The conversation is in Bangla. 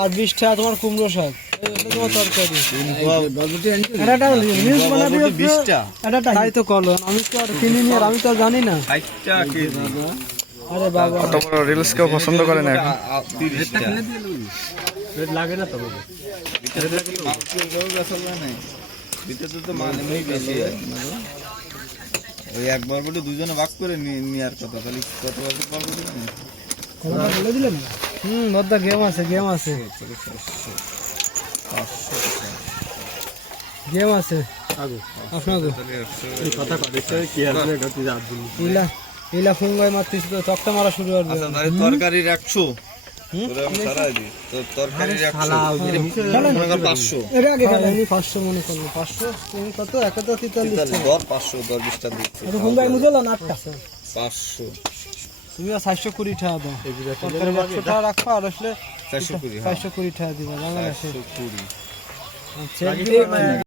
আর 20 টাকা তোমার কুমড়ো শাক, এই হলো তোমার তরকারি। তাই তো করলো, আমি তো আর কিনিনি, আর আমি তো আর জানি না। আরে বাবা, কত বড় রিলস কেউ পছন্দ করে না এখন। লাগে না তো ওই একবার বলে দুজনে ভাগ করে নেওয়ার কথা, তাহলে কত বছর পর বলে দিলেন। বদ্দা গেম আছে, গেম আছে, গেম আছে আপনাকে। ইলা ফুঙ্গাই মারতেছি তো, চকটা মারা শুরু করবে। তরকারির 100, তরকারির 500, এর আগে আমি 500 মনে করলো। 500 তুমি কত? 143 500 10-20টা দিচ্ছি। ফুঙ্গাই মুজলো না 8টা 500 তুমি 420 টাকা দাও। তরকারি 100 টাকা রাখো, আর আসলে 420, 420 টাকা দিবা। 420। আচ্ছা